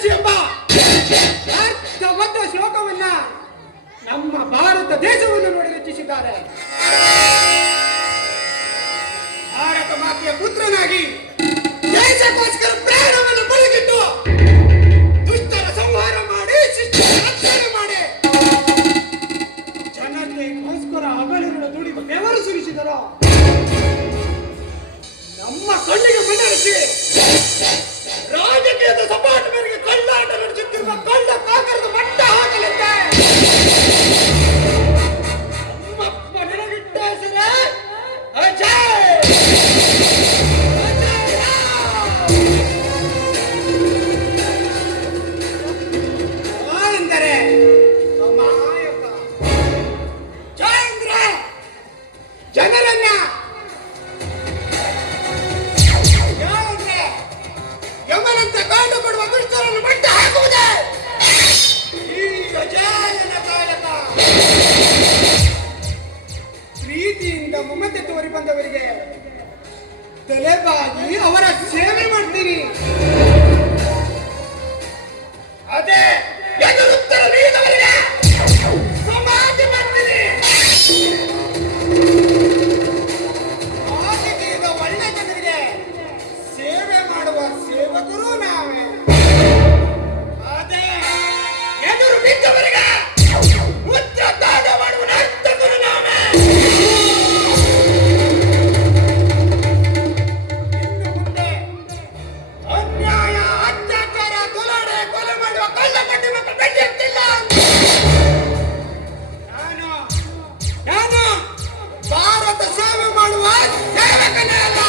ಮನಸ್ಸು ಎಂಬ ಅರ್ಥಬದ್ಧ ಶ್ಲೋಕವನ್ನ ನಮ್ಮ ಭಾರತ ದೇಶವನ್ನು ನೋಡಿ ರಚಿಸಿದ್ದಾರೆ. ಭಾರತ ಮಾತೆಯ ಪುತ್ರನಾಗಿ ದೇಶಕ್ಕೋಸ್ಕರ ಪ್ರಾಣವನ್ನು ಬಲಿಗಿಟ್ಟು ದುಷ್ಟರ ಸಂಹಾರ ಮಾಡಿ ಶಿಷ್ಟರ ರಕ್ಷಣೆ ಮಾಡಿ ಜನತೆಗೋಸ್ಕರ ಹಗಲುಗಳು ದುಡಿ ಬೆವರು ಸುರಿಸಿದರು. ನಮ್ಮ ಕಣ್ಣಿಗೆ ಮನರಿಸಿ ರಾಜಕೀಯದ ಸಪಾಟ ಮೇರೆಗೆ ಕಳ್ಳಾಟ ನಡೆಸುತ್ತಿರುವ ಕಳ್ಳ ಕಾಕರದ ಮಟ್ಟ ಹಾಕಲಿದ್ದೆ. ನಮ್ಮಪ್ಪ ನಿನಗಿಟ್ಟ ಹೆಸರೇ ಅಜಯ್. ಎಂದರೆ ಅಮಾಯಕ ಜಯೇಂದ್ರ ಜನರನ್ನ ಯಮನಂತೆ ಕಾಂಡು ಕೊಡುವ ದುಷ್ಟರನ್ನು ಮಟ್ಟ ಹಾಕುವುದೇ ಈ ಅಜಯನ ಕಾಯಕ. ಪ್ರೀತಿಯಿಂದ ಮಮತೆ ತೋರಿ ಬಂದವರಿಗೆ ತಲೆಬಾಗಿ ಅವರ ಸೇವೆ ಮಾಡ್ತೀನಿ. ಅದೇ ಎದುರುತ್ತರ ನೀಡಿದವರಿಗೆ ಸಮಾಧಿ ಮಾಡ್ತೀನಿ. ಆದಿಗೀಗ ಒಳ್ಳೆ ಜನರಿಗೆ ಸೇವೆ ಮಾಡುವ ಸೇವಕರು ನಾವೇ. ಅದೇ ಎದುರು ಬಿದ್ದವರಿಗೆ ಉತ್ತರ ದಾನ ಮಾಡುವ ನರ್ತಕರು ನಾವೇ. ಇನ್ನು ಮುಂದೆ ಅನ್ಯಾಯ, ಅತ್ಯಾಚಾರ, ದುಲಾಡೆ, ಕೊಲೆ ಮಾಡುವ ಕಳ್ಳ ಕಟ್ಟಿ ಮಕ್ಕಳು ಬೆಳೆಯುತ್ತಿಲ್ಲ. ನಾನು ಭಾರತ ಸೇವೆ ಮಾಡುವ ಸೇವಕನೇ ಅಲ್ಲ.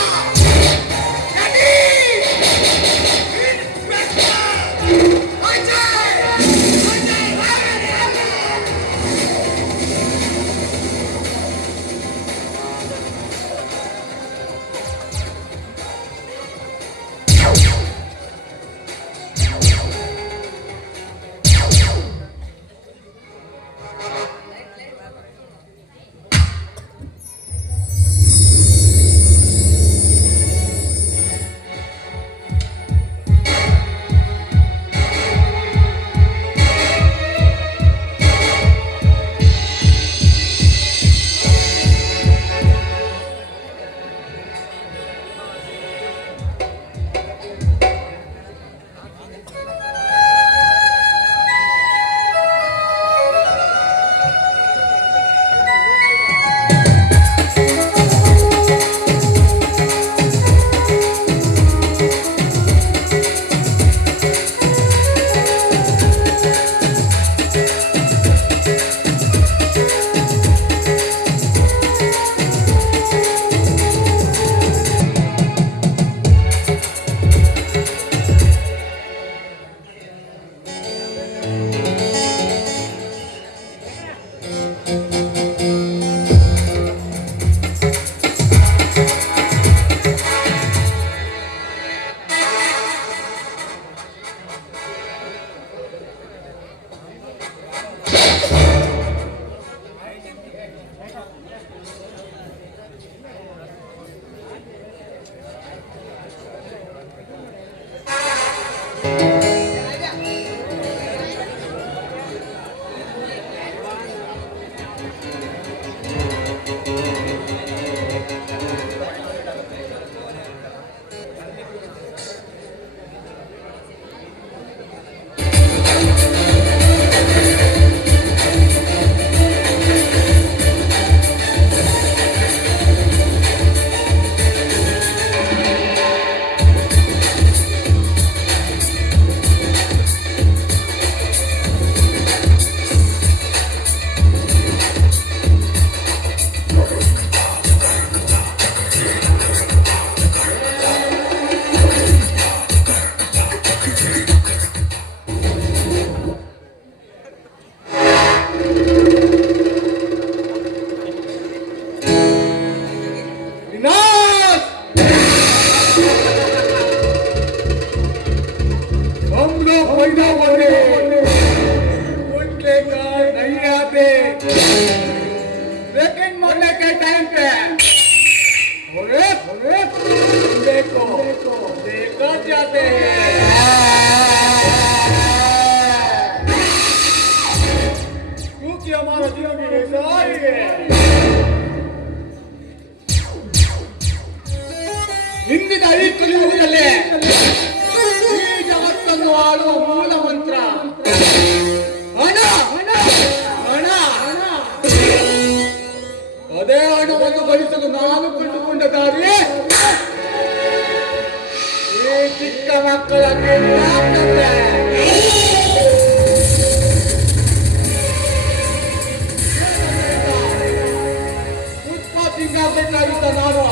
देखो देखो देखा जाते हैं। ಚಿಕ್ಕ ಮಕ್ಕಳನ್ನು ಆಗ್ತದೆ. ಫುಟ್ಪಾತಿಂಗ್ ಆಗ್ಬೇಕಾಗಿತ್ತ ನಾನು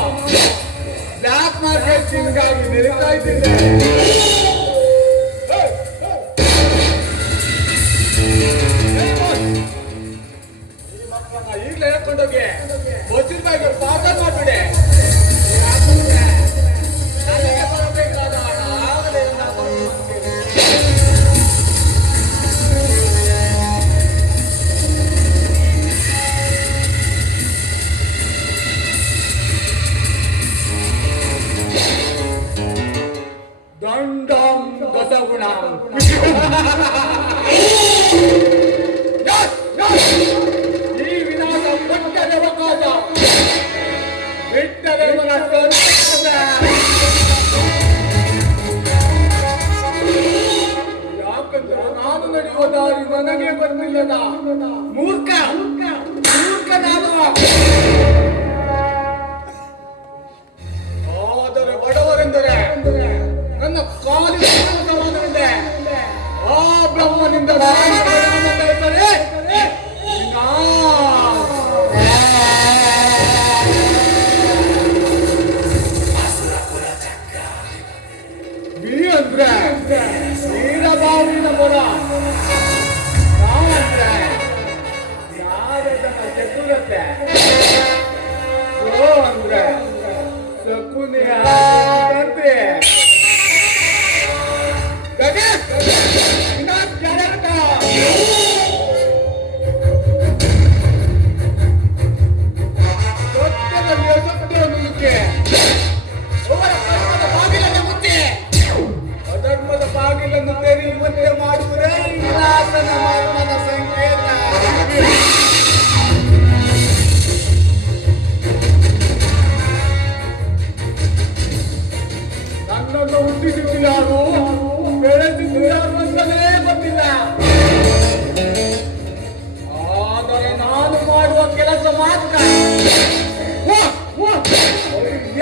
ಬ್ಲಾಕ್ ಮಾರ್ಕೆಟಿಂಗ್ ಆಗಿ ನಡೀತಾ ಇದ್ದಿದ್ದೆ. ಈ ಮಕ್ಕಳನ್ನ ಈಗಲೇ ಹೇಳ್ಕೊಂಡೋಗಿ ಬಸ್ಸಿನ ಬಾಯಿಗೆ ಪಾರ್ಸಲ್ ಮಾಡ್ಬಿಡೆ. ನನಗೆ ಬರಬೇಕಾದ ಹಣ ಆಗಲೇ ದಂಡಂ ದಶಗುಣ. ಈ ವಿನಾಶ ಕೊಟ್ಟರೆ ಅವಕಾಶ ಬಿಟ್ಟರೆ ಇವನ ಸಂತೋಷ. ಯಾಕಂದ್ರೆ ನಾನು ನಡೆಯುವ ದಾರಿ ನನಗೆ ಬಂದಿಲ್ಲದ ಮೂರ್ಖ ನಾನು. ಆದರೆ ಬಡವರೆಂದರೆ ನನ್ನ ಕಾಲಿಗೆ ಸಮಾನವಿದೆ. ಆ ಬ್ರಹ್ಮನಿಂದ ಬಯಸಲೇ ಬಿ ಅಂದ್ರೆ ವೀರಭಾವಿನ ಮೊರ, ನಾವಂದ್ರೆ ನಾರದನ ಚತುರತೆ, ಸೋ ಅಂದ್ರೆ ಶಕುನಿಯ ತಂತ್ರೆ. ಅಧರ್ಮದ ಬಾಗಿಲನ್ನು ತೆರೆಯುವಂತೆ ಮಾಡುವುದೇ ವಿನಾಶನ ಮರಣದ ಸಂಕೇತ. ನನ್ನನ್ನು ಹುಟ್ಟಿಸಿದ್ದು ಯಾರು, ಬೆಳೆಸಿದ್ದು ಯಾರು ಅಂತಲೇ ಗೊತ್ತಿಲ್ಲ. ಆದರೆ ನಾನು ಮಾಡುವ ಕೆಲಸ ಮಾತ್ರ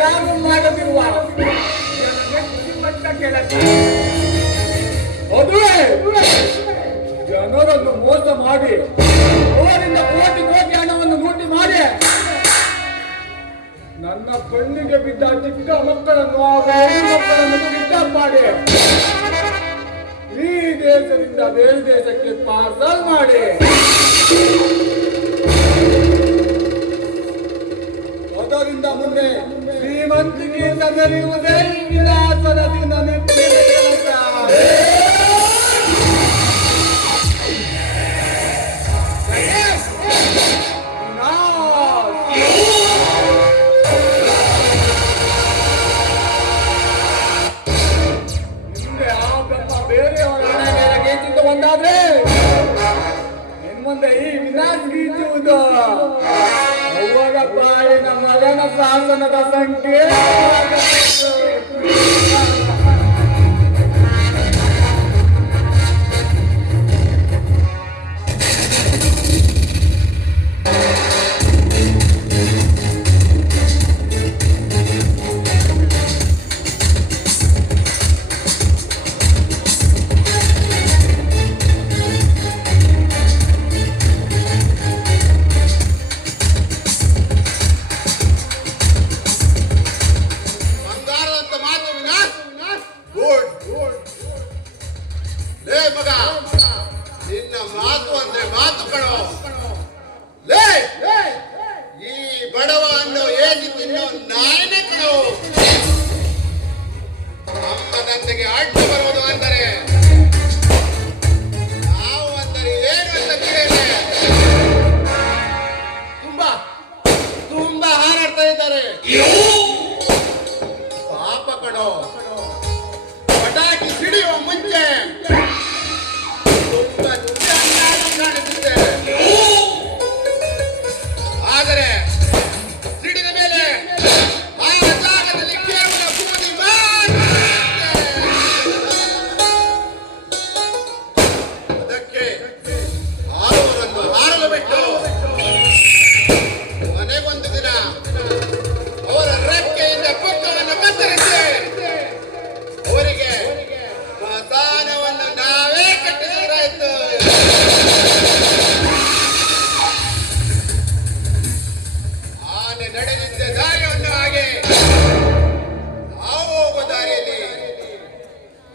ಯಾರು ಮಾಡದಿರುವ ಕೆಲಸ. ಅದುವೇ ಜನರನ್ನು ಮೋಸ ಮಾಡಿ ಅವರಿಂದ ಕೋಟಿ ಕೋಟಿ ಹಣವನ್ನು ಲೂಟಿ ಮಾಡಿ ನನ್ನ ಕಣ್ಣಿಗೆ ಬಿದ್ದ ಚಿಕ್ಕ ಮಕ್ಕಳನ್ನು ಕಿಡ್ನಾಪ್ ಮಾಡಿ ಈ ದೇಶದಿಂದ ಬೇರೆ ದೇಶಕ್ಕೆ ಪಾರ್ಸಲ್ ಮಾಡಿ ಅದರಿಂದ ಮುಂದೆ ಶ್ರೀಮಂತಿಕೆಯಿಂದ ನಡೆಯುವುದೇ ವಿಲಾಸದ ದಿನನಿತ್ಯದ ಕೆಲಸ. ಹಿಂದೆ ಆ ಬ್ರಹ್ಮ ಬೇರೆಯವರ ಹಣೆ ಮೇಲೆ ಗೀಚಿದ್ದು ಒಂದಾದ್ರೆ ಇನ್ಮುಂದೆ ಈ ವಿನಾಶ ಗೀಚುವುದು ಅವ್ವಗ ಪಾಡಿನ ಮಗನ ಶಾಸನದ ಸಂಕೇತ.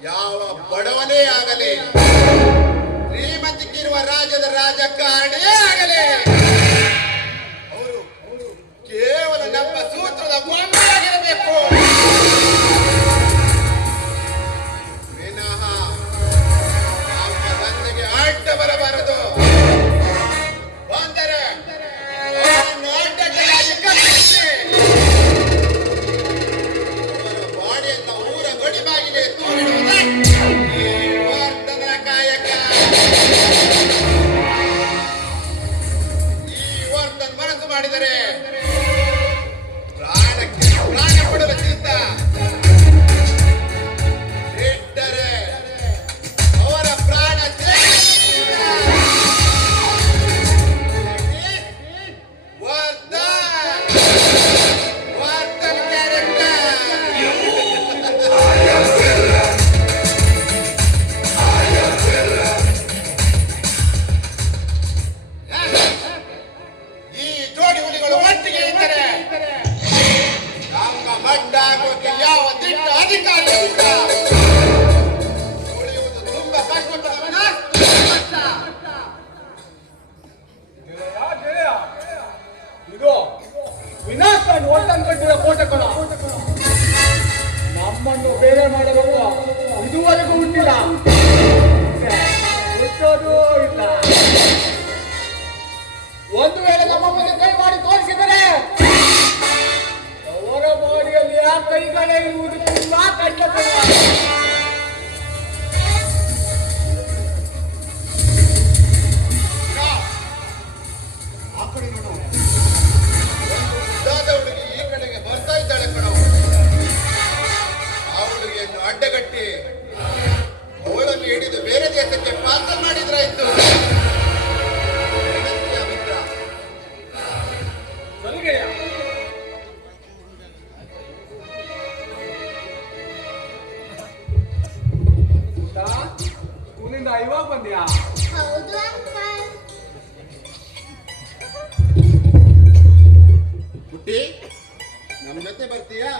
ಯಾವ ಬಡವನೇ ಆಗಲಿ, ಶ್ರೀಮಂತಿಕ್ಕಿರುವ ರಾಜ್ಯದ ರಾಜಕಾರಣೇ ಆಗಲಿ, ಅವರು ಕೇವಲ ನಮ್ಮ ಸೂತ್ರದ ಗೊಂಬೆಯಾಗಿರಬೇಕು ವಿನಃ ನಮ್ಮ ತಂದೆಗೆ ಅಡ್ಡ ಬರಬಾರದು. ಬಂದರೆ ಅವರನ್ನು ಅಡ್ಡಡ್ಡಲಾಗಿ ಕತ್ತರಿಸಿ ಅವರ ಬಾಡಿಯನ್ನು ಊರ ಗಡಿಬಾಗಿಲೇ ತೋರಿಡುವುದೇ ಈ ವರ್ತನ ಕಾಯಕ. ಈ ವರ್ತನ್ ಮನಸ್ಸು ಮಾಡಿದರೆ ಪ್ರಾಣಕ್ಕೆ ಪ್ರಾಣ ಕೊಡಲು ಚಿಂತ ಇಟ್ಟರೆ ಅವರ ಪ್ರಾಣ ವರ್ತನ್ ವರ್ತನ್ ಕ್ಯಾರೆಕ್ಟರ್. ಈ ಜೋಡಿ ಹುಲಿಗಳು ಒಟ್ಟಿಗೆ ಇದ್ದರೆ ನಮ್ಮ ಮಡ್ಡಾಗೋಕೆ ಯಾವ ದಿಟ್ಟ ಅಧಿಕಾರಿ ಇಲ್ಲ. ಉಳಿಯುವುದು ತುಂಬಾ ಕಷ್ಟದ ಕಷ್ಟ. ಗೆಳೆಯ, ಇದು ವಿನಾಶ ಒಟ್ಟನ್ನು ಕಟ್ಟಿದ ಕೋಟೆ ಕಣ. ನಮ್ಮನ್ನು ಬೇರೆ ಮಾಡಲು ಇದುವರೆಗೂ ಹುಟ್ಟಿಲ್ಲ, ಹುಟ್ಟೋದು ಇಲ್ಲ. ಒಂದು ವೇಳೆ ನಮ್ಮ ಮುಂದೆ ಕೈ ಮಾಡಿ ತೋರಿಸಿದರೆ ಅವರ ಬಾಡಿಯಲ್ಲಿ ಆ ಕೈಗಳೇ ಇರುವುದು ತುಂಬಾ ಕಷ್ಟಕರ. ಆ ಕಡೆ ನೋಡು, ಒಂದು ಮುದ್ದಾದ ಹುಡುಗಿ ಈ ಕಡೆಗೆ ಬರ್ತಾ ಇದ್ದಾಳೆ ಕಣೋ. ಆ ಹುಡುಗಿಯನ್ನು ಅಡ್ಡಗಟ್ಟಿ ಅವಳನ್ನು ಹಿಡಿದು ಬೇರೆ ದೇಶಕ್ಕೆ ಪಾರ್ಸಲ್ ಮಾಡಿದ್ರಾಯ್ತು. ಏನಂತೀಯ ಮಿತ್ರ? ಸರಿ ಗೆಳೆಯ. ಸ್ಕೂಲಿಂದ ಇವಾಗ ಬಂದ್ಯಾ? ಹೌದು ಅಂಕಲ್. ಪುಟ್ಟಿ, ನಮ್ಮ ಜೊತೆ ಬರ್ತೀಯಾ?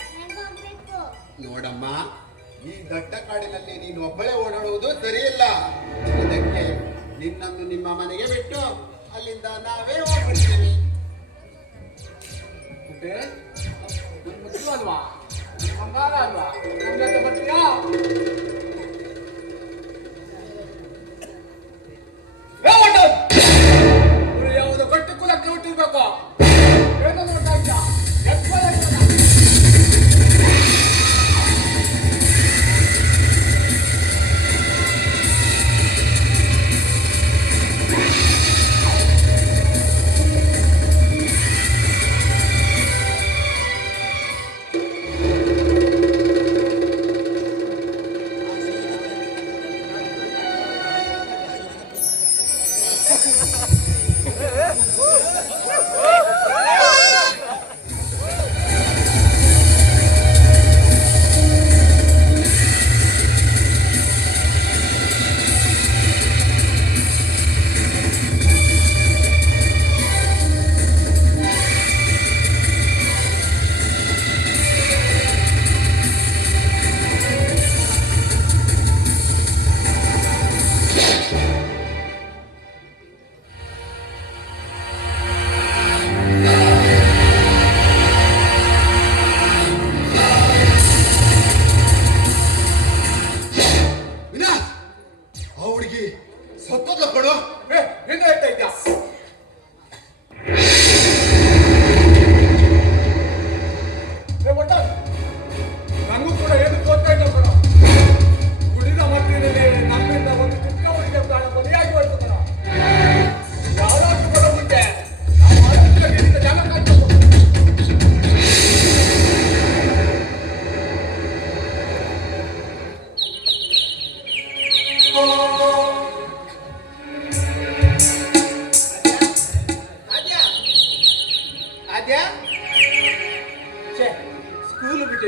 ಮನೆಗೆ ಹೋಗ್ಬೇಕು. ನೋಡಮ್ಮ, ಈ ದಟ್ಟ ಕಾಡಿನಲ್ಲಿ ನೀನು ಒಬ್ಬಳೇ ಓಡಾಡುವುದು ಸರಿಯಿಲ್ಲ. ಇದಕ್ಕೆ ನಿನ್ನನ್ನು ನಿಮ್ಮ ಮನೆಗೆ ಬಿಟ್ಟು ಅಲ್ಲಿಂದ ನಾವೇ ಹೋಗ್ಬಿಡ್ತೀವಿ. ಪುಟ್ಟೆ, ನನ್ನ ಮಕ್ಕಳು ಅಲ್ವಾ, ಬಂಗಾರ ಅಲ್ವಾ, ನನ್ನ ಜೊತೆ ಬರ್ತೀಯಾ? ಇವ್ರು ಯಾವುದು ಗಟ್ಟಿ ಕುಲಕ್ಕೆ ಹುಟ್ಟಿರ್ಬೇಕು. ಏನು ನೋಡ್ತಾ ಇದ್ದ? ಎತ್ಕೊಳ್ಳ ಇವ್ರನ್ನ.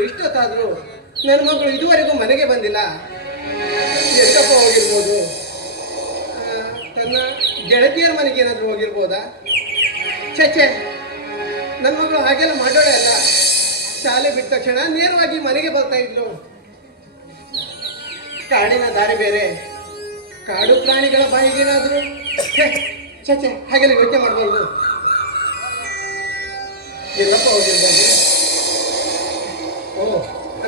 ಇಷ್ಟೊತ್ತಾದರೂ ನನ್ನ ಮಗಳು ಇದುವರೆಗೂ ಮನೆಗೆ ಬಂದಿಲ್ಲ. ಎಷ್ಟಪ್ಪ ಹೋಗಿರ್ಬೋದು? ತನ್ನ ಗೆಳತಿಯರ ಮನೆಗೆ ಏನಾದರೂ ಹೋಗಿರ್ಬೋದಾ? ಛೆ ನನ್ನ ಮಗಳು ಹಾಗೆಲ್ಲ ಮಾಡೋಳೆ ಅಲ್ಲ. ಶಾಲೆ ಬಿಟ್ಟ ತಕ್ಷಣ ನೇರವಾಗಿ ಮನೆಗೆ ಬರ್ತಾ ಇದ್ಲು. ಕಾಡಿನ ದಾರಿ ಬೇರೆ, ಕಾಡು ಪ್ರಾಣಿಗಳ ಬಾಯಿಗೇನಾದ್ರು ಚಚೆ ಹಾಗೆಲ್ಲ ಯೋಚನೆ ಮಾಡಬಾರ್ದು. ಎಲ್ಲಪ್ಪ ಹೋಗಿರ್ಬೋದು. ಓ,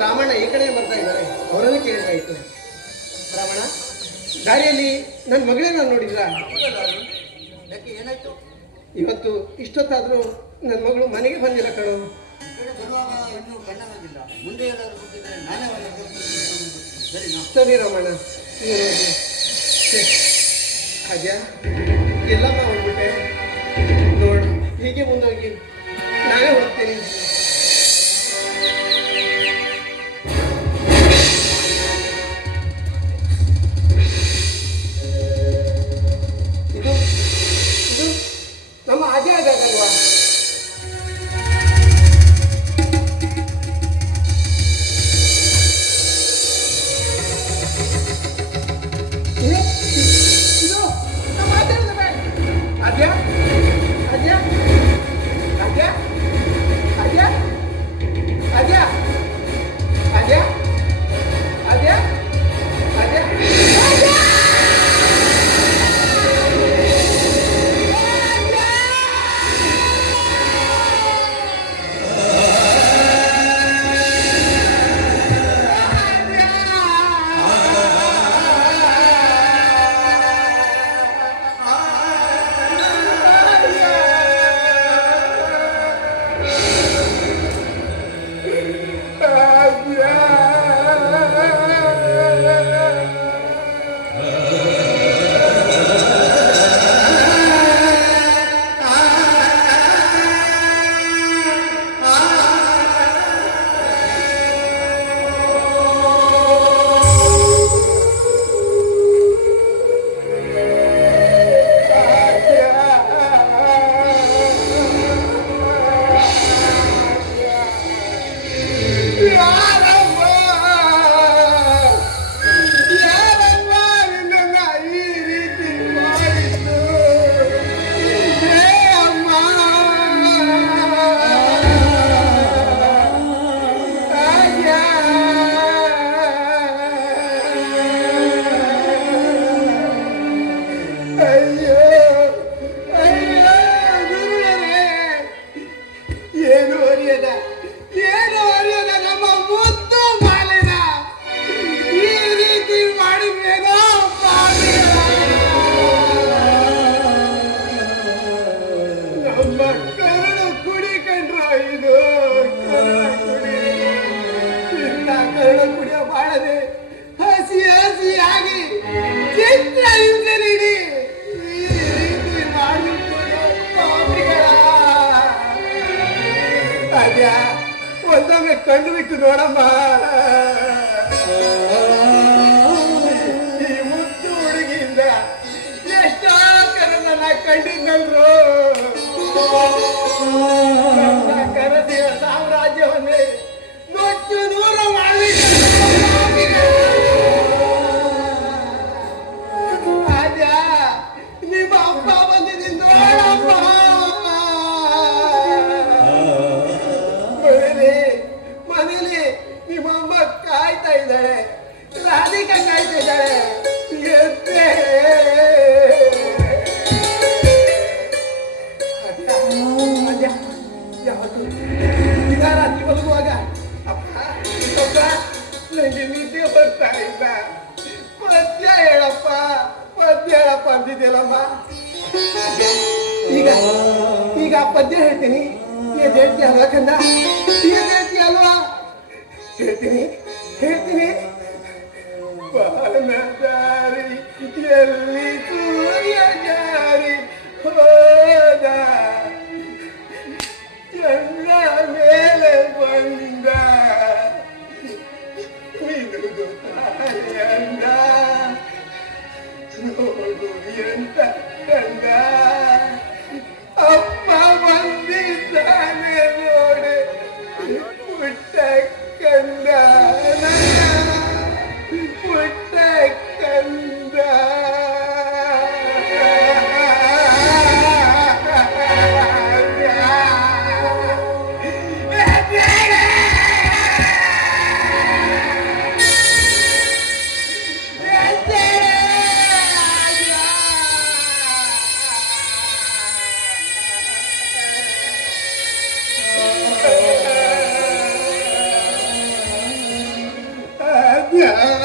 ರಾಮಣ್ಣ ಈ ಕಡೆ ಬರ್ತಾ ಇದ್ದಾರೆ, ಅವರನ್ನು ಕೇಳಬೇಕಾಯಿತು. ರಾಮಣ್ಣ, ದಾರಿಯಲ್ಲಿ ನನ್ನ ಮಗಳನ್ನ ನೋಡಿದ್ರ? ಯಾಕೆ ಏನಾಯ್ತು? ಇವತ್ತು ಇಷ್ಟೊತ್ತಾದ್ರೂ ನನ್ನ ಮಗಳು ಮನೆಗೆ ಬಂದಿಲ್ಲ ಕಣೋ. ಬರುವಾಗ ಇನ್ನೂ ಕಣ್ಣಾಗಿಲ್ಲ. ಮುಂದೆ ಏನಾದ್ರು ಗೊತ್ತಿದ್ರೆ ನಾನೇ ಸರಿನಾ? ಸರಿ ರಾಮಣ್ಣ, ನೀನು ಹೋಗಿ. ಹಾಗೆ ಎಲ್ಲಮ್ಮ ಹೋಗ್ಬಿಟ್ಟೆ ನೋಡು. ಹೀಗೆ ಮುಂದೋಗಿ ನಾನೇ ಹೋಗ್ತೀನಿ. ಇದು ಇದು ನಮ್ಮ ಅದೇ ಆಗಲ್ವಾ? ಇದು ನಮ್ಮ ಅದೇ ಅದೇ ಅದೇ ಅದೇ ಅದೇ ಅದೇ ಅದೇ ಅದೇ ಅದೇ ಏನು ಅರಿಯದ ನಮ್ಮ ಮುದ್ದು ಮಾಲಿನ ಈ ರೀತಿ ಮಾಡಿದ್ರೇನೋ ನಮ್ಮ ಕರುಳು ಕುಡಿ ಕಂಡ್ರ. ಇದು ಕುಡಿ ಇಂಥ ಕರುಳು ಕುಡಿಯೋ ಬಾಳದೆ ಹಸಿ ಹಸಿಯಾಗಿ ಚಿತ್ರ ಹಿಂಸೆ ನೀಡಿ ಈ ರೀತಿ ಮಾಡಿದ್ರೇನೋ ಅದ್ಯಾ ಒಂದೊಮ್ಮೆ ಕಣ್ಣು ಬಿಟ್ಟು ನೋಡಮ್ಮ. ಈ ಮುದ್ದು ಹುಡುಗಿಯಿಂದ ಎಷ್ಟೋ ಕರನ್ನ ಕಂಡಿದ್ದಲ್ರು. ಕರದಿಯ ಸಾಮ್ರಾಜ್ಯವನ್ನೇ ನುಚ್ಚು ದೂರ ಮಾಡಿ ಅದ್ಯಾ ನಿಮ್ಮ ಅಪ್ಪ ಬಂದಿದ್ದೀನಿ ನೋಡಮ್ಮ. ಮನೇಲಿ ನಿಮ್ಮಮ್ಮ ಕಾಯ್ತಾ ಇದ್ದಾಳೆ, ರಾಧಿಕಾ ಕಾಯ್ತಾ ಇದ್ದಾಳೆ. ಯಾವತ್ತು ರಾತ್ರಿ ಮಲಗುವಾಗ ಅಪ್ಪ ನನಗೆ ನಿದ್ದೆ ಬರ್ತಾ ಇಲ್ಲ, ಪದ್ಯ ಹೇಳಪ್ಪ ಪದ್ಯ ಹೇಳಪ್ಪ ಅಂತಿದ್ಯಲ್ಲಮ್ಮ. ಈಗ ಈಗ ಪದ್ಯ ಹೇಳ್ತೀನಿ, ಹೇಳ್ತಿ ಅಲ್ವಾ ಕಂದ? ಹೇಳ್ತಿ ಅಲ್ವಾ? ಹೇಳ್ತೀನಿ ಹೇಳ್ತೀನಿ. ಬಾನದಾರಿ ಎಲ್ಲಿ ಸೂರ್ಯ ಜಾರಿ ಹೋದ, ಚಂದ್ರ ಮೇಲೆ ಬಂದ, ಮಿನುಗು ತಾಯಂದ, ನೋಡು ಎಂತ ಕಂದ, ಅಪ್ಪ ಬಂದಿದ್ದಾನೆ ನೋಡಿ ಪುಟ್ಟ ಕಂದ. ಯಾ